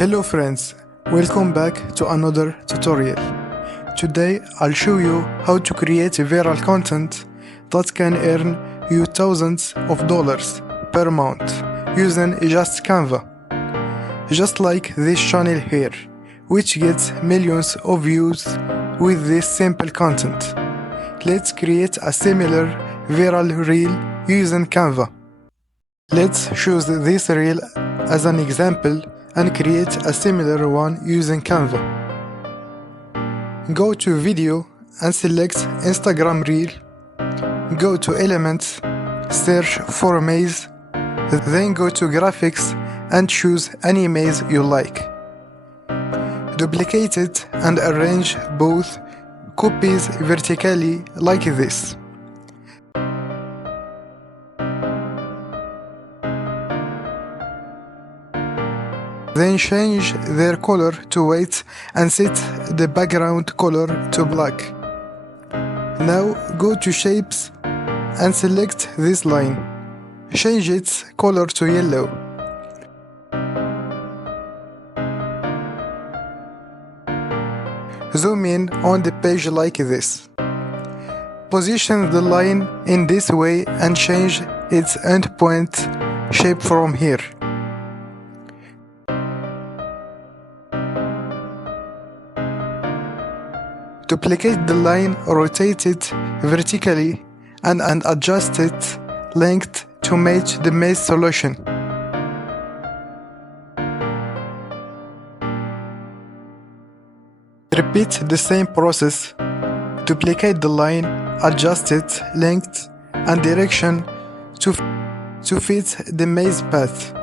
Hello friends, welcome back to another tutorial. Today I'll show you how to create viral content that can earn you thousands of dollars per month using just Canva. Just like this channel here, which gets millions of views with this simple content. Let's create a similar viral reel using Canva. Let's choose this reel as an example and create a similar one using Canva. Go to Video and select Instagram Reel. Go to Elements, search for maze, then go to Graphics and choose any maze you like. Duplicate it and arrange both copies vertically like this. Then change their color to white and set the background color to black. Now go to Shapes and select this line. Change its color to yellow. Zoom in on the page like this. Position the line in this way and change its endpoint shape from here. Duplicate the line, rotate it vertically, and adjust its length to match the maze solution. Repeat the same process. Duplicate the line, adjust its length and direction to fit the maze path.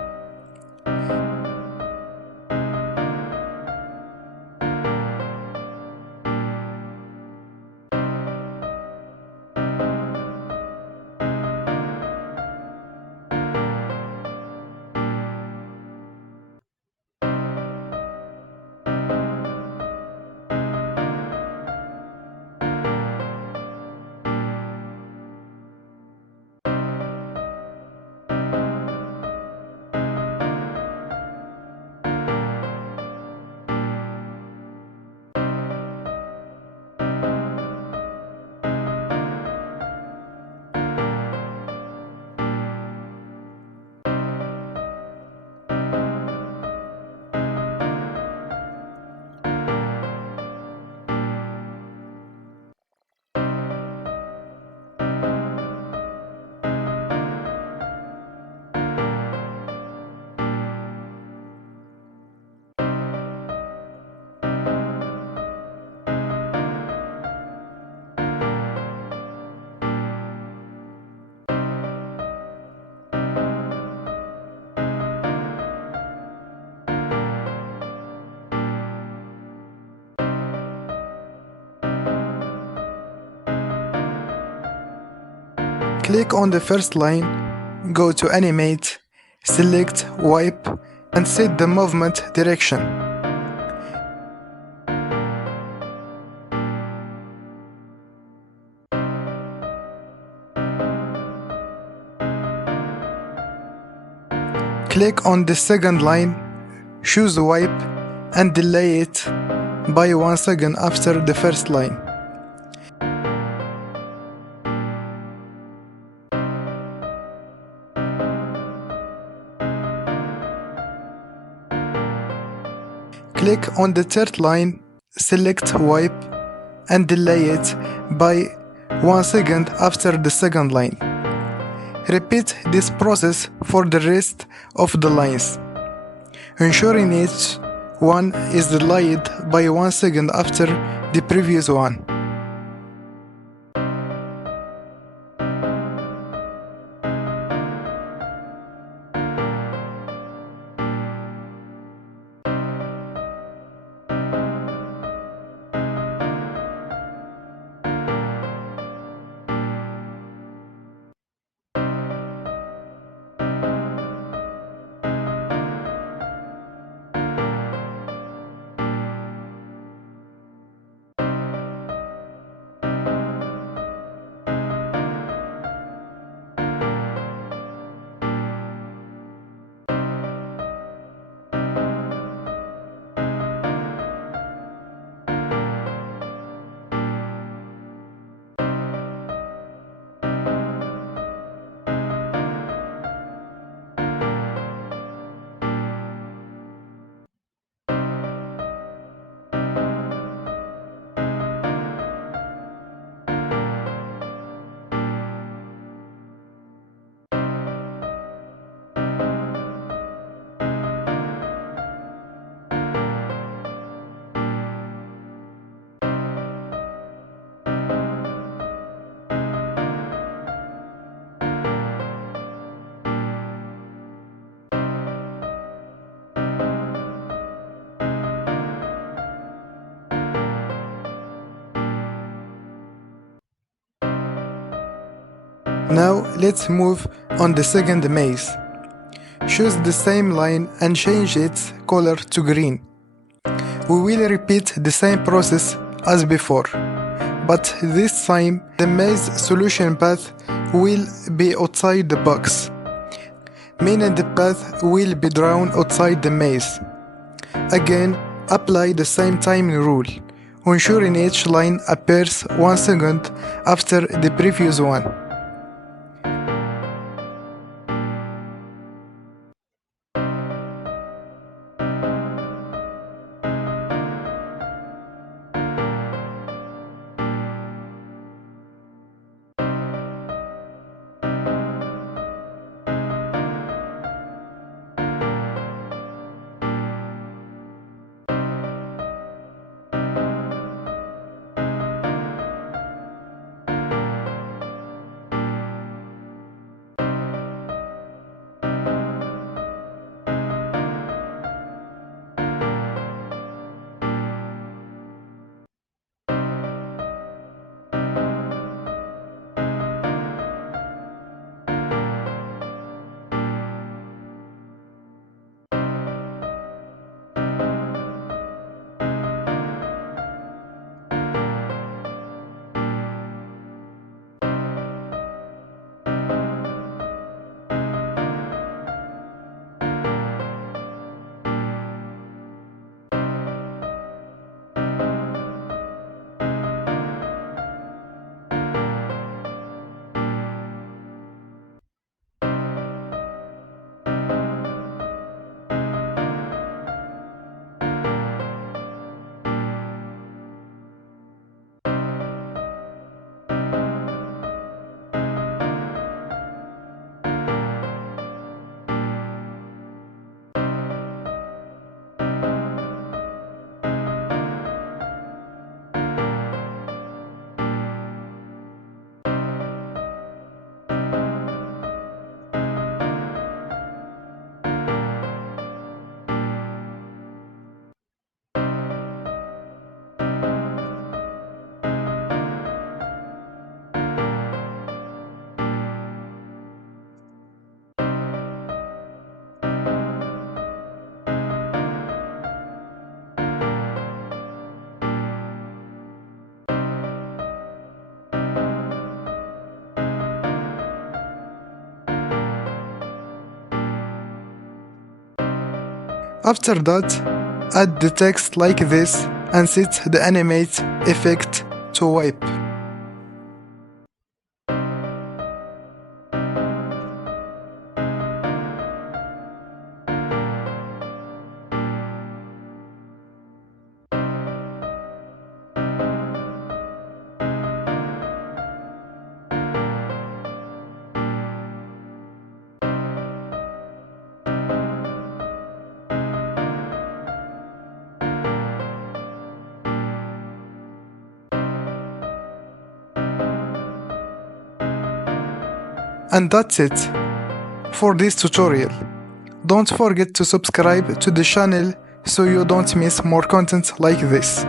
Click on the first line, go to Animate, select Wipe, and set the movement direction. Click on the second line, choose Wipe, and delay it by 1 second after the first line. Click on the third line, select Wipe, and delay it by 1 second after the second line. Repeat this process for the rest of the lines, ensuring each one is delayed by 1 second after the previous one. Now let's move on the second maze. Choose the same line and change its color to green. We will repeat the same process as before, but this time the maze solution path will be outside the box, meaning the path will be drawn outside the maze. Again, apply the same timing rule, ensuring each line appears 1 second after the previous one. After that, add the text like this and set the animate effect to wipe. And that's it for this tutorial. Don't forget to subscribe to the channel so you don't miss more content like this.